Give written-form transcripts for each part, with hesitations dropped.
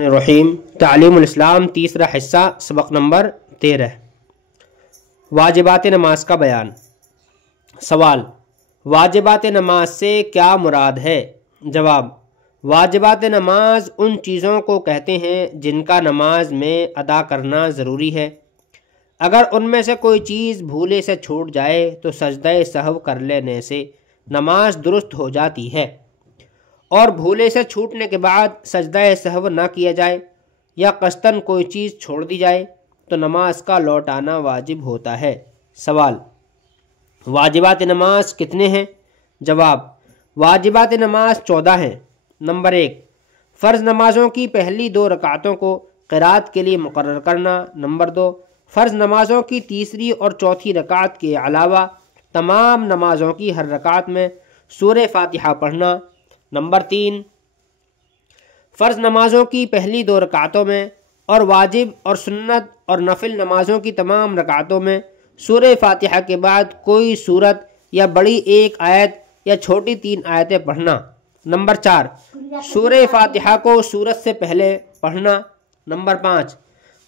الرحیم تعلیم الاسلام تیسرا حصہ سبق نمبر 13 واجبات نماز کا بیان۔ سوال: واجبات نماز سے کیا مراد ہے؟ جواب: واجبات نماز ان چیزوں کو کہتے ہیں جن کا نماز میں ادا کرنا ضروری ہے۔ اگر ان میں سے کوئی چیز بھولے سے چھوٹ جائے تو سجدہ سہو کر لینے سے نماز درست ہو جاتی ہے، اور بھولے سے چھوٹنے کے بعد سجدہ سہو نہ کیا جائے یا قصداً کوئی چیز چھوڑ دی جائے تو نماز کا لوٹانا واجب ہوتا ہے۔ سوال: واجبات نماز کتنے ہیں؟ جواب: واجبات نماز 14 ہیں۔ نمبر 1، فرض نمازوں کی پہلی 2 رکعتوں کو قرات کے لیے مقرر کرنا۔ نمبر 2، فرض نمازوں کی تیسری اور چوتھی رکعت کے علاوہ تمام نمازوں کی ہر رکعت میں سورہ فاتحہ پڑھنا۔ نمبر 3، فرض نمازوں کی پہلی 2 رکعتوں میں اور واجب اور سنت اور نفل نمازوں کی تمام رکعتوں میں سورہ فاتحہ کے بعد کوئی سورت یا بڑی 1 آیت یا چھوٹی 3 آیتیں پڑھنا۔ نمبر 4، سورہ فاتحہ کو سورت سے پہلے پڑھنا۔ نمبر 5،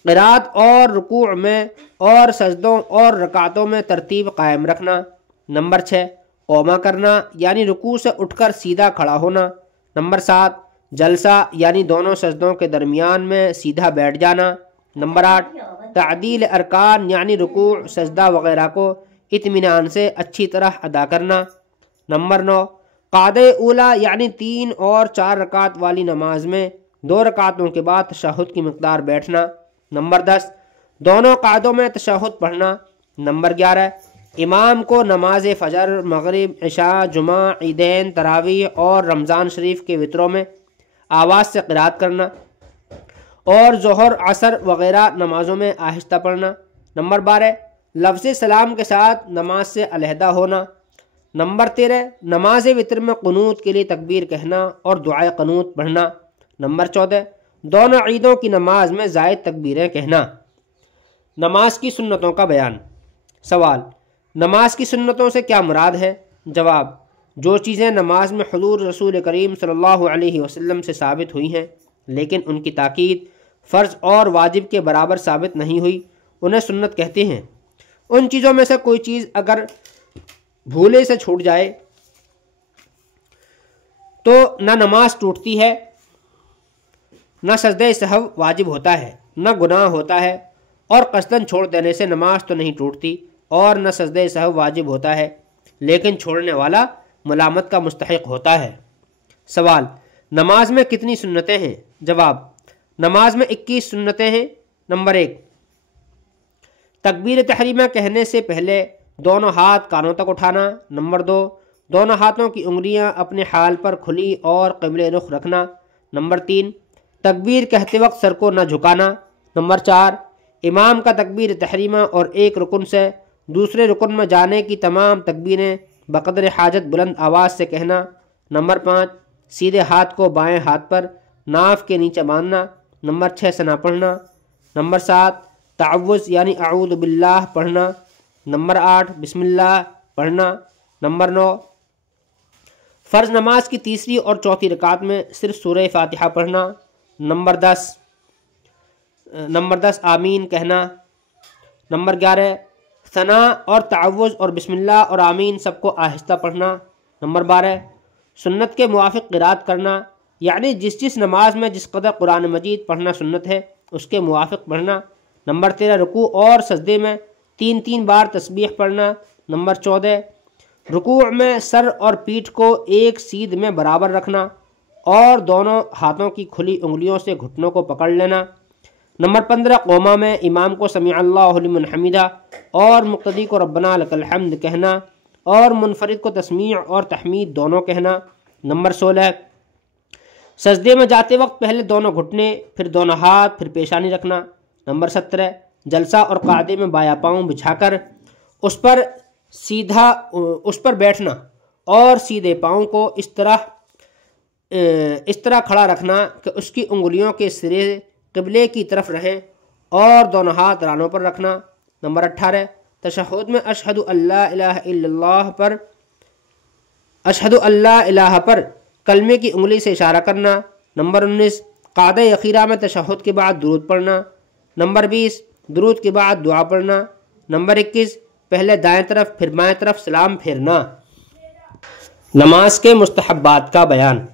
قرات اور رکوع میں اور سجدوں اور رکعتوں میں ترتیب قائم رکھنا۔ نمبر 6، قوما کرنا یعنی رکوع سے اٹھ کر سیدھا کھڑا ہونا۔ نمبر 7، جلسہ یعنی دونوں سجدوں کے درمیان میں سیدھا بیٹھ جانا۔ نمبر 8، تعدیل ارکان یعنی رکوع، سجدہ وغیرہ کو اطمینان سے اچھی طرح ادا کرنا۔ نمبر 9، قعدہ اولیٰ یعنی 3 اور 4 رکعت والی نماز میں 2 رکعتوں کے بعد تشہد کی مقدار بیٹھنا۔ نمبر 10، دونوں قعدوں میں تشہد پڑھنا۔ نمبر 11، امام کو نماز فجر، مغرب، عشاء، جمعہ، عیدین، تراویح اور رمضان شریف کے وتروں میں آواز سے قرات کرنا، اور ظہر، عصر وغیرہ نمازوں میں آہستہ پڑھنا۔ نمبر 12، لفظ سلام کے ساتھ نماز سے علیحدہ ہونا۔ نمبر 13، نماز وتر میں قنوت کے لیے تکبیر کہنا اور دعائے قنوت پڑھنا۔ نمبر 14، دونوں عیدوں کی نماز میں زائد تکبیریں کہنا۔ نماز کی سنتوں کا بیان۔ سوال: نماز کی سنتوں سے کیا مراد ہے؟ جواب: جو چیزیں نماز میں حضور رسول کریم صلی اللہ علیہ وسلم سے ثابت ہوئی ہیں لیکن ان کی تاکید فرض اور واجب کے برابر ثابت نہیں ہوئی انہیں سنت کہتے ہیں۔ ان چیزوں میں سے کوئی چیز اگر بھولے سے چھوٹ جائے تو نہ نماز ٹوٹتی ہے، نہ سجدہ سہو واجب ہوتا ہے، نہ گناہ ہوتا ہے، اور قصداً چھوڑ دینے سے نماز تو نہیں ٹوٹتی اور نہ سجدہ سہو واجب ہوتا ہے، لیکن چھوڑنے والا ملامت کا مستحق ہوتا ہے۔ سوال: نماز میں کتنی سنتیں ہیں؟ جواب: نماز میں 21 سنتیں ہیں۔ نمبر 1، تکبیر تحریمہ کہنے سے پہلے دونوں ہاتھ کانوں تک اٹھانا۔ نمبر 2، دونوں ہاتھوں کی انگلیاں اپنے حال پر کھلی اور قبل رخ رکھنا۔ نمبر 3، تکبیر کہتے وقت سر کو نہ جھکانا۔ نمبر 4، امام کا تکبیر تحریمہ اور ایک رکن سے دوسرے رکن میں جانے کی تمام تکبیریں بقدر حاجت بلند آواز سے کہنا۔ نمبر 5، سیدھے ہاتھ کو بائیں ہاتھ پر ناف کے نیچے باندھنا۔ نمبر 6، ثنا پڑھنا۔ نمبر 7، تعوذ یعنی اعوذ باللہ پڑھنا۔ نمبر 8، بسم اللہ پڑھنا۔ نمبر 9، فرض نماز کی تیسری اور چوتھی رکعت میں صرف سورہ فاتحہ پڑھنا۔ نمبر 10 آمین کہنا۔ نمبر 11، ثنا اور تعوذ اور بسم اللہ اور آمین سب کو آہستہ پڑھنا۔ نمبر 12، سنت کے موافق قرات کرنا یعنی جس نماز میں جس قدر قرآن مجید پڑھنا سنت ہے اس کے موافق پڑھنا۔ نمبر 13، رکوع اور سجدے میں 3 بار تسبیح پڑھنا۔ نمبر 14، رکوع میں سر اور پیٹھ کو ایک سیدھ میں برابر رکھنا اور دونوں ہاتھوں کی کھلی انگلیوں سے گھٹنوں کو پکڑ لینا۔ نمبر 15، قوما میں امام کو سمیع اللہ لمن حمیدہ اور مقتدی کو ربنا لک الحمد کہنا اور منفرد کو تسمیع اور تحمید دونوں کہنا۔ نمبر 16، سجدے میں جاتے وقت پہلے دونوں گھٹنے، پھر دونوں ہاتھ، پھر پیشانی رکھنا۔ نمبر 17، جلسہ اور قعدے میں بایاں پاؤں بچھا کر اس پر بیٹھنا اور سیدھے پاؤں کو اس طرح کھڑا رکھنا کہ اس کی انگلیوں کے سرے قبلے کی طرف رہیں اور دونوں ہاتھ رانوں پر رکھنا۔ نمبر 18، تشہد میں اشہد اللہ الہ پر کلمے کی انگلی سے اشارہ کرنا۔ نمبر 19، قعدہ اخیرہ میں تشہد کے بعد درود پڑھنا۔ نمبر 20 درود کے بعد دعا پڑھنا۔ نمبر 21 پہلے دائیں طرف پھر بائیں طرف سلام پھیرنا۔ نماز کے مستحبات کا بیان۔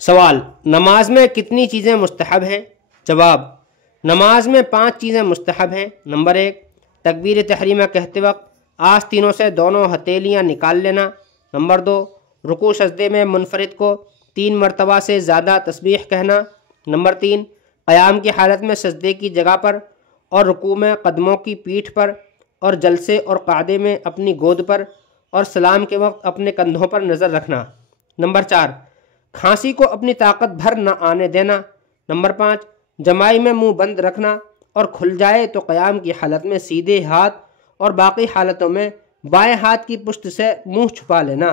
سوال، نماز میں کتنی چیزیں مستحب ہیں؟ جواب، نماز میں 5 چیزیں مستحب ہیں۔ نمبر 1 تکبیر تحریمہ کہتے وقت آستینوں سے دونوں ہتھیلیاں نکال لینا۔ نمبر 2 رکوع سجدے میں منفرد کو 3 مرتبہ سے زیادہ تسبیح کہنا۔ نمبر 3 قیام کی حالت میں سجدے کی جگہ پر اور رکوع میں قدموں کی پیٹھ پر اور جلسے اور قعدے میں اپنی گود پر اور سلام کے وقت اپنے کندھوں پر نظر رکھنا۔ نمبر 4 کھانسی کو اپنی طاقت بھر نہ آنے دینا۔ نمبر 5 جمائی میں منہ بند رکھنا اور کھل جائے تو قیام کی حالت میں سیدھے ہاتھ اور باقی حالتوں میں بائیں ہاتھ کی پشت سے منہ چھپا لینا۔